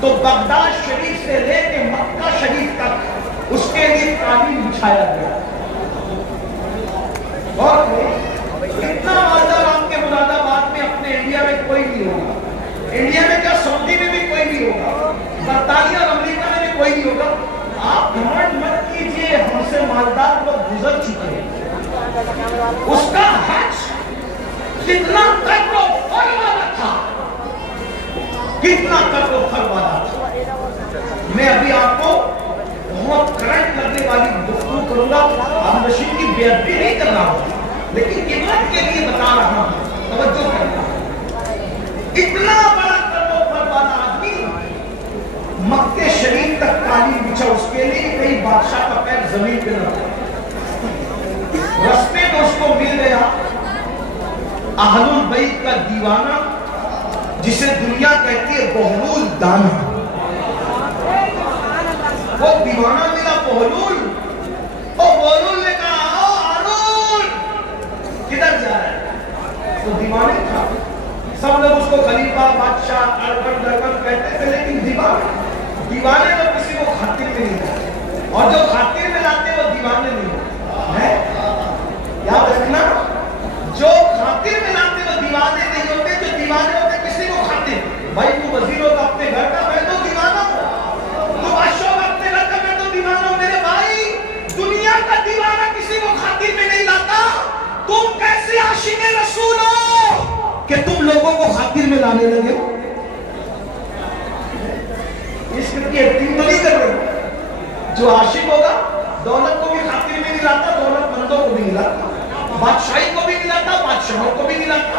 तो बगदाद शरीफ से लेके मक्का शरीफ तक उसके लिए कालीन बिछाया गया। और इतना मालदार आपके मुरादाबाद में अपने इंडिया में कोई नहीं होगा। इंडिया में क्या, सऊदी में भी कोई नहीं होगा, बरतानिया और अमेरिका में भी कोई नहीं होगा। आप घमंड मत कीजिए, हमसे मालदार लोग गुजर चुके हैं। उसका हज कितना करो फल वाला था, कितना करो फल वाला था। मैं अभी आपको बहुत करंट लगने वाली गुफ्तगू करूंगा। अब नशीब की बेअदबी नहीं कर रहा हूं, लेकिन इबादत के लिए बता रहा हूं, तवज्जो करना। इतना बड़ा करो फल वाला आदमी मक्के शरीफ तक कालीन बिछा, उसके लिए कई बादशाह का पैर जमीन पे न था। रास्ते में उसको मिल गया अहलुल बैत का दीवाना, जिसे दुनिया कहती है बहलूल दाना। वो दीवाना मिला बहलूल, और बहलूल ने कहा ओ हारून किधर जा रहा है। तो दीवाने था, सब लोग उसको खलीफा बादशाह अरबन दरबन कहते थे, लेकिन दीवाने तो किसी को खातिर में नहीं लाते, और जो खातिर में लाते वो दीवाने नहीं है। याद रखना, जो खातिर में लाते वो दीवाने नहीं होते, जो दीवाने होते किसी को खातिर। भाई तू वजीर होगा अपने घर का, मैं तो दीवाना हूं। तू बादशाह होगा अपने घर का, मैं तो दीवाना हूं। मेरे भाई, दुनिया का दीवाना किसी को खातिर में नहीं लाता। तुम कैसे आशिक़े रसूल हो कि तुम लोगों को खातिर में लाने लगे। इश्क की एक्टिंग तो नहीं कर रहे। जो आशिक होगा दौलत को भी खातिर में नहीं लाता, दौलतमंदों को भी नहीं लाता, बादशाही को भी नहीं लाता, बादशाहों को भी नहीं लाता।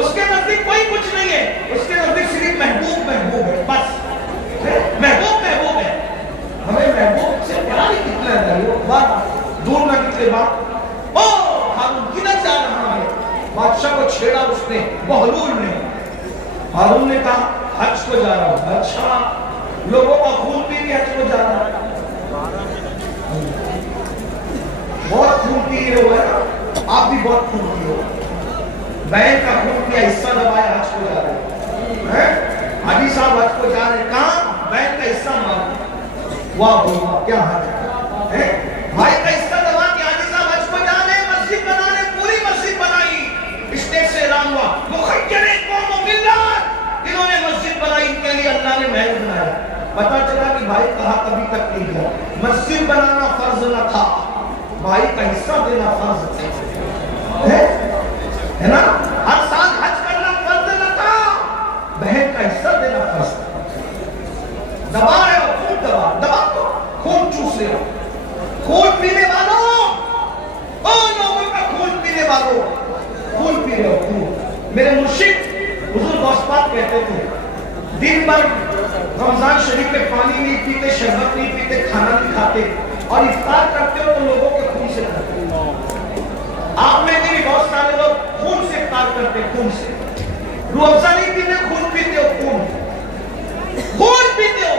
उसके नजदीक कोई कुछ नहीं है, उसके नजदीक सिर्फ महबूब महबूब है, बस महबूब महबूब है। हमें महबूब से प्यार ही कितना है, बात दूर ना निकले बात। ओ हारून किधर जा रहा है। बादशाह को छेड़ा उसने, बहलूल ने। हारून ने कहा हज को जा रहा हूं। अच्छा, लोगों का खून पी के हज को जा रहा है। बहुत खून पी रहे हो ना आप, भी बहुत खून पी हो। बहन का खून पिया, हिस्सा दबाया, हज को जा रहे हैं। हाजी साहब हज को जा रहे, कहां बहन का हिस्सा मार। वाह वाह, क्या हाल है। भाई का हिस्सा दबा के हाजी साहब हज को जा रहे, मस्जिद बना रहे, पूरी मस्जिद बनाई। स्टेज से ऐलान हुआ मुखज्जरे कौम व मिल्लत, इन्होंने मस्जिद बनाई, इनके लिए अल्लाह ने महल बनाया। पता चला कि भाई कहा कभी तक नहीं गया, मस्जिद बनाना फर्ज न था, भाई का हिस्सा देना फर्ज है ना। हर साल हज करना फर्ज न था, बहन का हिस्सा देना फर्ज। दबा रहे हो खून, दबा तो खून चूस रहे हो। खून पीने वालों, ओ लोगों का खून पीने वालों, खून पी रहे हो खून। मेरे मुर्शिद हुजूर गौस पाक कहते थे, दिन भर रमजान शरीफ में पानी नहीं पीते, शरबत नहीं पीते, खाना नहीं खाते, और इफ्तार करते हो तो लोगों के खून से करते हो। आप में भी बहुत सारे लोग खून से इफ्तार करते, खून से। रूह अफ़ज़ा नहीं पीते, खून पीते हो, खून पीते हो।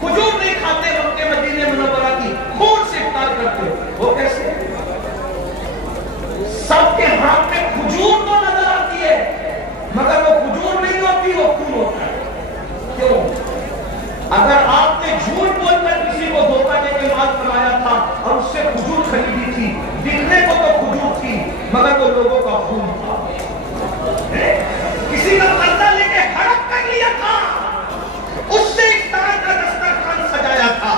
खजूर नहीं खाते, मक्के मदीने मुनव्वरा की, खून से इफ्तार करते हो। वो कैसे? सबके हाथ में खजूर तो नजर आती है, मगर वो खजूर नहीं होती, वो खून होता है। क्यों? अगर आपने झूठ बोलकर किसी को धोखा देकर माल कमाया था और उससे खजूर खरीदी थी, दिखने को तो खजूर थी, मगर वो लोगों का खून था। किसी का कर्जा लेके हड़प कर लिया था, उससे इफ्तार का दस्तरखान सजाया था,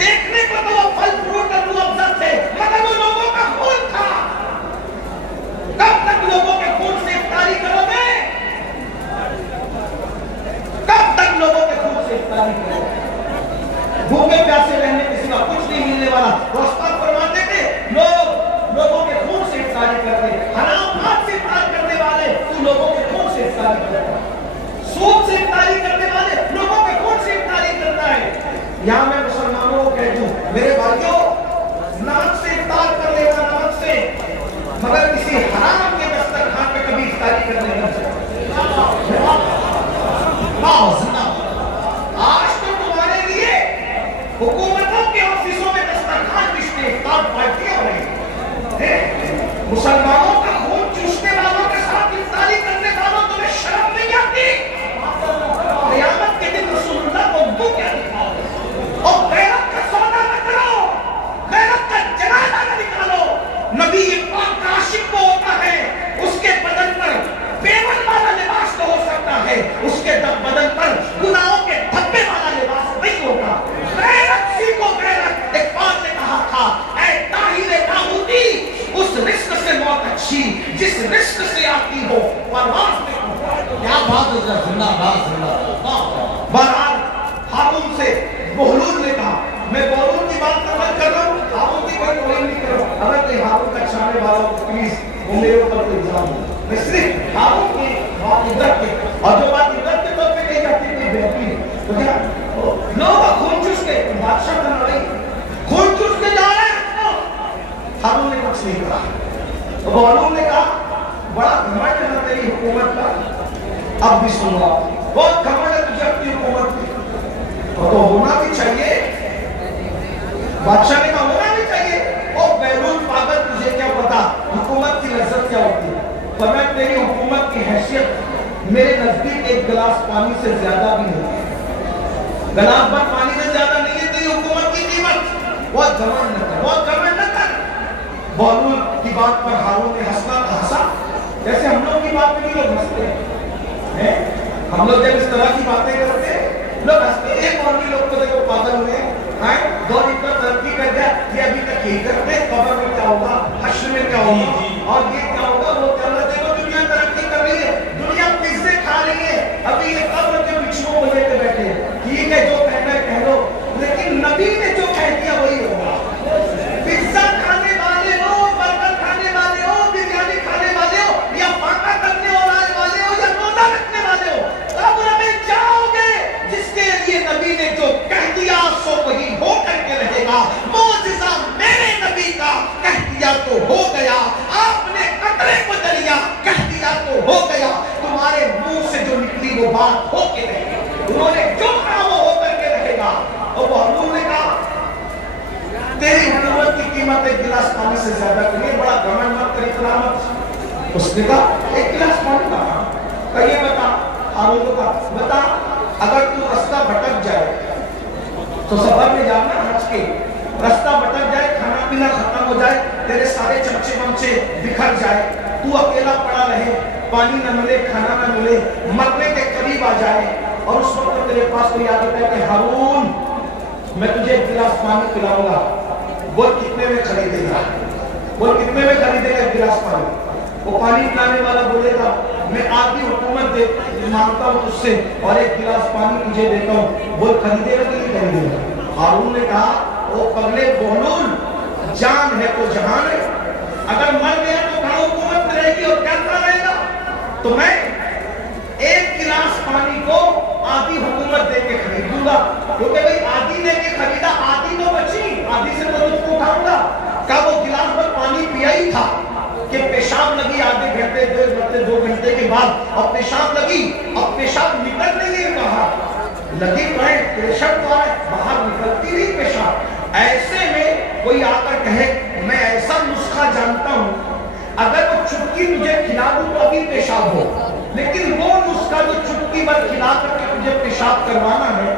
देखने को तो वो फल फ्रूट और रूह अफ़ज़ा थे, मगर वो लोगों का खून था। कब तक लोगों के खून से इफ्तारी करोगे? कब तक लोगों के खून से इफ्तारी करोगे? भूखे प्यासे रहने किसी का कुछ नहीं मिलने वाला। दोस्तान फरमाते थे, लोगों के खून से इफ्तारी करते, हराम हाथ से इफ्तार करने वाले तू लोगों के खून से इफ्तारी करता है, सूद से इफ्तारी करने वाले लोगों के खून से इफ्तारी करता है। यहाँ मैं मुसलमानों को कह दूं, मेरे भाइयों, नाक से इफ्तार कर लेगा, नाक से, मगर किसी हराम के दस्तरखान पे कभी इफ्तारी करने नहीं सकते। आज तो तुम्हारे लिए हुकूमतों के ऑफिसों में दस्तरखान बिछते, इफ्तार पार्टियां हो रही हैं। मुसलमानों का खून चूसने वालों के साथ इफ्तारी करने वालों, तुम्हें शर्म नहीं आती? क़यामत के दिन जब बदन पर गुनाहों के धब्बे वाला लिबास नहीं होता। गैरत को गैरत, एक बात ने कहा था, ऐ ताहिरे दाऊदी, उस रिस्क से मौत अच्छी जिस रिस्क से आती हो परवाज़ में। क्या बात है, बहरहाल हारून से बहलूल ने कहा, मैं बहलूल की बात कर रहा हूँ, हारून की कोई नहीं कर रहा हूँ। अगर कोई हारून का चाहने वाला हो प्लीज वो मेरे ऊपर कोई इल्जाम हो। मैं सिर्फ हारून की बात इधर की, और जो बात इधर के तौर पे कही जाती है बेहतरीन, तो क्या लोग खून चूस के बादशाह बना रही, खून चूस के जा रहे हैं। हारून ने कुछ नहीं कहा। तो बहलूल ने कहा, बड़ा घमंड है तेरी हुकूमत का, अब भी सुनो, बहुत घमंड है तुझे अपनी हुकूमत की, तो होना भी चाहिए। बादशाह ने कहा होना भी चाहिए। और बैरून पागल, तुझे क्या पता हुकूमत की लज्जत क्या होती है? पर मैं तेरी हुकूमत की हैसियत मेरे नजदीक एक गिलास पानी से ज्यादा भी नहीं है, गिलास भर पानी से ज्यादा नहीं है तेरी हुकूमत की कीमत। बहुत घमंड न कर, बहुत घमंड न कर। बहलूल की बात पर हारून ने हंसा, जैसे हम लोग की बात में भी लोग हंसते हैं। हम लोग जब इस तरह की बातें करते हैं लोग हंसते हैं, और भी लोग तो देखो पागल हुए हैं, दौर इतना तरक्की कर गया, ये अभी तक यही करते हैं, कब्र में क्या होगा, हश्र में क्या होगा, और ये क्या होगा, वो क्या होगा। देखो दुनिया तरक्की कर रही है, दुनिया पिज़्ज़े खा रही है, अभी ये कब्र के बिच्छुओं को लेकर बैठे हैं। ठीक है, जो कहना है कह लो, लेकिन नबी ने जो कह दिया वही होगा। पिज़्ज़ा खाने वाले हो, बर्गर खाने वाले हो, बिरयानी खाने वाले हो, या फाका करने वाले हो, या रोजा रखने वाले हो, कब्र में जाओगे। जिसके लिए नबी ने जो कह दिया सो वही हो करके रहेगा। मौजिज़ा मेरे नबी का कह दिया तो हो गया, आपने कतरे को दरिया कह दिया तो हो गया, तुम्हारे मुंह से जो निकली वो बात हो के रहेगी। उन्होंने जो कहा वो हो करके रहेगा। और बहलूल ने कहा, तेरी हुकूमत की कीमत एक गिलास पानी से ज्यादा करिए, बड़ा घमंड मत कर, इतना मत। उसने कहा एक गिलास पानी का, कहिए बता, हारून को कहा बता, अगर तू रास्ता भटक जाए तो सफर में जाना, हज के रास्ता भटक जाए, खाना पीना खत्म हो जाए, तेरे सारे चमचे वमचे बिखर जाए, तू अकेला पड़ा रहे, पानी न मिले, खाना न मिले, मरने के करीब आ जाए, और उस वक्त तेरे पास कोई आदत है कि हारून मैं तुझे एक गिलास पानी पिलाऊंगा, बोल कितने में खरीदेगा, बोल कितने में खरीदेगा एक गिलास पानी। वो पानी पिलाने वाला बोलेगा मैं आधी हुकूमत मांगता हूँ तुझसे और एक गिलास पानी तुझे देता हूँ, बोल खरीदेगा कि नहीं खरीदेगा। हारून ने कहा ओ पगले बहलूल, जान है तो जहान है, अगर मर गया तो कहाँ हुकूमत में रहेगी और क्या रहेगा। तो मैं एक गिलास पानी को आधी हुकूमत दे के खरीदूंगा, क्योंकि भाई आधी लेके खरीदा, आधी तो बची, आधी से तो तुझको उठाऊंगा। क्या वो गिलास पर पानी पिया ही था कि पेशाब लगी आधे घंटे 2 घंटे के बाद, और पेशाब लगी, अब पेशाब निकल नहीं है बाहर, लगी तो है पेशाब तो है, बाहर निकलती नहीं पेशाब। ऐसे में कोई आकर कहे मैं ऐसा नुस्खा जानता हूं, अगर वो चुटकी तुझे खिला दूं तो अभी पेशाब हो, लेकिन वो नुस्खा जो चुटकी भर खिला करके तुझे पेशाब करवाना है,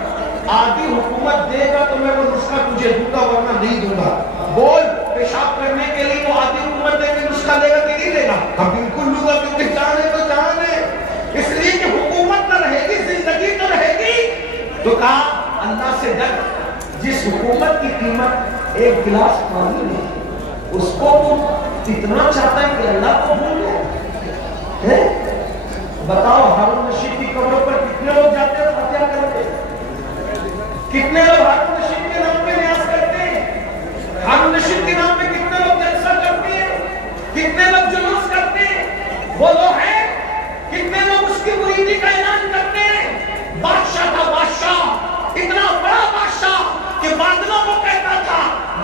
आधी हुकूमत देगा तो मैं वो नुस्खा तुझे दूंगा, वरना नहीं दूंगा। बोल पेशाब करने के लिए वो आधी हुकूमत देगी, नुस्खा देगा कि नहीं देगा? हम बिल्कुल लूंगा, क्योंकि जान है तो जान है, इसलिए कि हुकूमत न रहेगी, जिंदगी तो रहेगी। तो कहा अल्लाह से डर, जिस हुकूमत की कीमत एक गिलास पानी नहीं, उसको तुम इतना चाहता है कि अल्लाह को भूल गए। बताओ हारून रशीद की कब्र पर कितने लोग जाते हैं हत्या करते, कितने लोग हारून रशीद के नाम पे न्यास करते हैं, हारून रशीद के नाम पे कितने लोग जलसा करते हैं, कितने लोग जुलूस करते हैं, वो लोग हैं, कितने लोग उसकी मुरीदी का ऐलान करते हैं। बादशाह था, बादशाह इतना बड़ा बादशाह कि बादलों को कहता था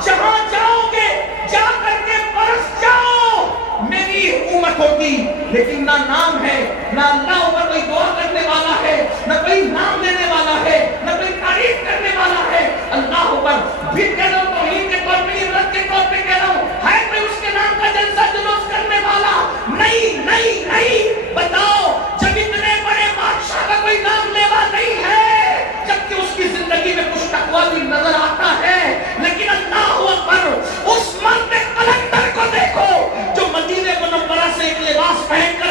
जहां जाओगे जा करके बरस जाओ, मेरी हुकूमत होगी। लेकिन ना नाम है, ना अल्लाह ऊपर कोई दुआ करने वाला है, ना कोई नाम देने वाला है, ना कोई तारीफ करने वाला है। अल्लाह ऊपर भी कह रहा हूं, तौहीद के तौर पे, इबादत के तौर पे कह रहा हूं, है कोई उसके नाम का जलसा जुलूस करने वाला? नहीं नहीं नहीं। बताओ जब इतने बड़े बादशाह का कोई नाम लेवा नहीं है, जबकि उसकी जिंदगी में कुछ तकवा भी नजर आता है, लेकिन अल्लाह अकबर, उस मर्द कलंदर को देखो जो मदीने मुनव्वरा से एक लिबास पहनकर